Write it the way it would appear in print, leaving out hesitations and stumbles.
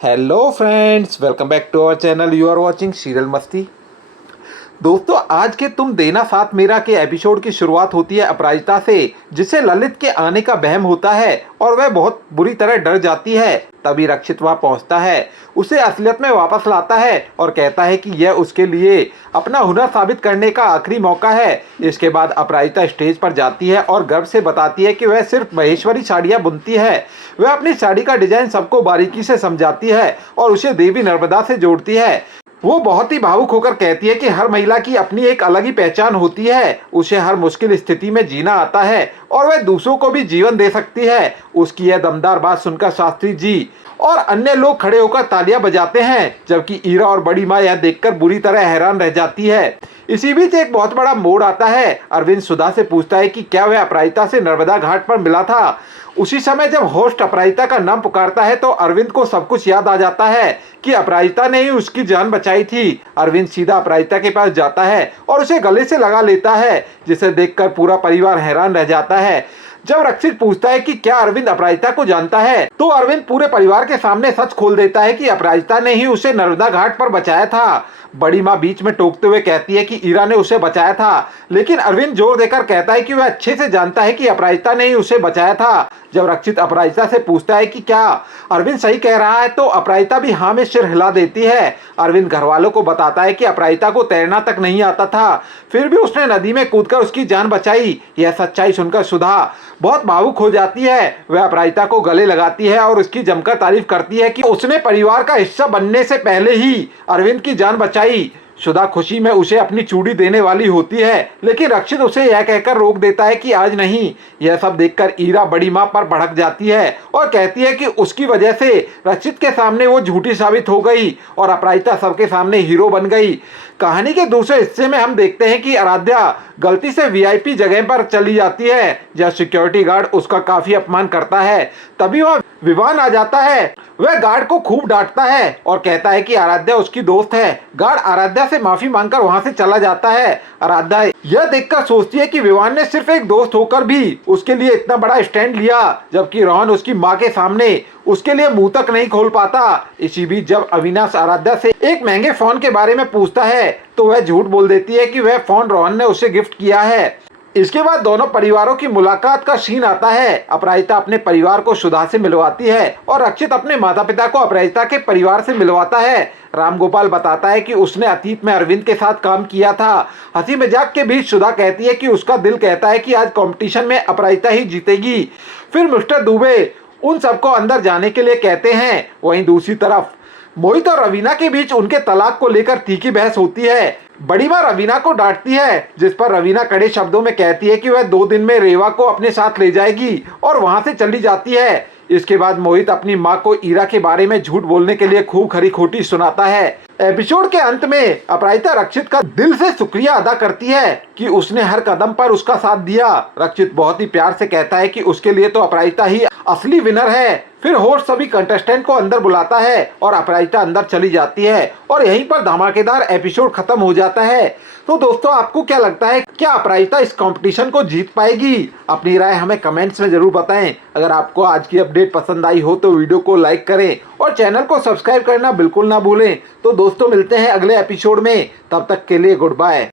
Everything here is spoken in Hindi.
Hello friends, welcome back to our channel. You are watching serial Masti. दोस्तों, आज के तुम देना साथ मेरा के एपिसोड की शुरुआत होती है अपराजिता से, जिसे ललित के आने का वहम होता है और वह बहुत बुरी तरह डर जाती है। तभी रक्षित वहां पहुंचता है, उसे असलियत में वापस लाता है और कहता है कि यह उसके लिए अपना हुनर साबित करने का आखिरी मौका है। इसके बाद अपराजिता स्टेज पर जाती है और गर्व से बताती है कि वह सिर्फ महेश्वरी साड़ियाँ बुनती है। वह अपनी साड़ी का डिजाइन सबको बारीकी से समझाती है और उसे देवी नर्मदा से जोड़ती है। वो बहुत ही भावुक होकर कहती है कि हर महिला की अपनी एक अलग ही पहचान होती है, उसे हर मुश्किल स्थिति में जीना आता है और वह दूसरों को भी जीवन दे सकती है। उसकी यह दमदार बात सुनकर शास्त्री जी और अन्य लोग खड़े होकर तालियां बजाते हैं, जबकि ईरा और बड़ी माँ यह देखकर बुरी तरह हैरान रह जाती है। इसी बीच एक बहुत बड़ा मोड़ आता है। अरविंद सुधा से पूछता है कि क्या वह अपराजिता से नर्मदा घाट पर मिला था। उसी समय जब होस्ट अपराजिता का नाम पुकारता है तो अरविंद को सब कुछ याद आ जाता है कि अपराजिता ने ही उसकी जान बचाई थी। अरविंद सीधा अपराजिता के पास जाता है और उसे गले से लगा लेता है, जिसे देखकर पूरा परिवार हैरान रह जाता है। जब रक्षित पूछता है कि क्या अरविंद अपराजिता को जानता है, तो अरविंद पूरे परिवार के सामने सच खोल देता है कि अपराजिता ने ही उसे नर्मदा घाट पर बचाया था। बड़ी माँ बीच में टोकते हुए कहती है कि ईरा ने उसे बचाया था, लेकिन अरविंद जोर देकर कहता है कि वह अच्छे से जानता है कि अपराजिता ने ही उसे बचाया था। जब रक्षित अपराजिता से पूछता है कि क्या अरविंद सही कह रहा है, तो अपराजिता भी हाँ में सिर हिला देती है। अरविंद घर वालों को बताता है कि अपराजिता को तैरना तक नहीं आता था, फिर भी उसने नदी में कूदकर उसकी जान बचाई। यह सच्चाई सुनकर सुधा बहुत भावुक हो जाती है। वह अपराजिता को गले लगाती है और उसकी जमकर तारीफ करती है कि उसने परिवार का हिस्सा बनने से पहले ही अरविंद की जान बचाई। सुधा खुशी में उसे अपनी चूड़ी देने वाली होती है, लेकिन रक्षित उसे यह कहकर रोक देता है कि आज नहीं। यह सब देखकर ईरा बड़ी माँ पर भड़क जाती है और कहती है कि उसकी वजह से रक्षित के सामने वो झूठी साबित हो गई और अपराजिता सबके सामने हीरो बन गई। कहानी के दूसरे हिस्से में हम देखते हैं कि आराध्या गलती से वीआईपी जगह पर चली जाती है, जहाँ सिक्योरिटी गार्ड उसका काफी अपमान करता है। तभी वह विवान आ जाता है। वह गार्ड को खूब डांटता है और कहता है कि आराध्या उसकी दोस्त है। गार्ड आराध्या से माफी मांगकर वहां से चला जाता है। आराध्या यह देखकर सोचती है कि विवान ने सिर्फ एक दोस्त होकर भी उसके लिए इतना बड़ा स्टैंड लिया, जबकि रोहन उसकी माँ के सामने उसके लिए मुंह तक नहीं खोल पाता। इसी बीच जब अविनाश आराध्या से एक महंगे फोन के बारे में पूछता है, तो वह झूठ बोल देती है कि वह फोन रोहन ने उसे गिफ्ट किया है। इसके बाद दोनों परिवारों की मुलाकात का सीन आता है। अपराजिता अपने परिवार को सुधा से मिलवाती है और रक्षित अपने माता पिता को अपराजिता के परिवार से मिलवाता है। रामगोपाल बताता है कि उसने अतीत में अरविंद के साथ काम किया था। हंसी मजाक के बीच सुधा कहती है कि उसका दिल कहता है कि आज कंपटीशन में अपराजिता ही जीतेगी। फिर मिस्टर दुबे उन सबको अंदर जाने के लिए कहते हैं। वहीं दूसरी तरफ मोहित और रवीना के बीच उनके तलाक को लेकर तीखी बहस होती है। बड़ी माँ रवीना को डांटती है, जिस पर रवीना कड़े शब्दों में कहती है कि वह 2 दिन में रेवा को अपने साथ ले जाएगी और वहां से चली जाती है। इसके बाद मोहित अपनी माँ को ईरा के बारे में झूठ बोलने के लिए खूब खरी खोटी सुनाता है। एपिसोड के अंत में अपराजिता रक्षित का दिल से शुक्रिया अदा करती है कि उसने हर कदम पर उसका साथ दिया। रक्षित बहुत ही प्यार से कहता है कि उसके लिए तो अपराजिता ही असली विनर है। फिर होस्ट सभी कंटेस्टेंट को अंदर बुलाता है और अपराजिता अंदर चली जाती है और यहीं पर धमाकेदार एपिसोड खत्म हो जाता है। तो दोस्तों, आपको क्या लगता है, क्या अपराजिता इस कंपटीशन को जीत पाएगी? अपनी राय हमें कमेंट्स में जरूर बताएं। अगर आपको आज की अपडेट पसंद आई हो तो वीडियो को लाइक करें और चैनल को सब्सक्राइब करना बिल्कुल ना भूलें। तो दोस्तों, मिलते हैं अगले एपिसोड में। तब तक के लिए गुड बाय।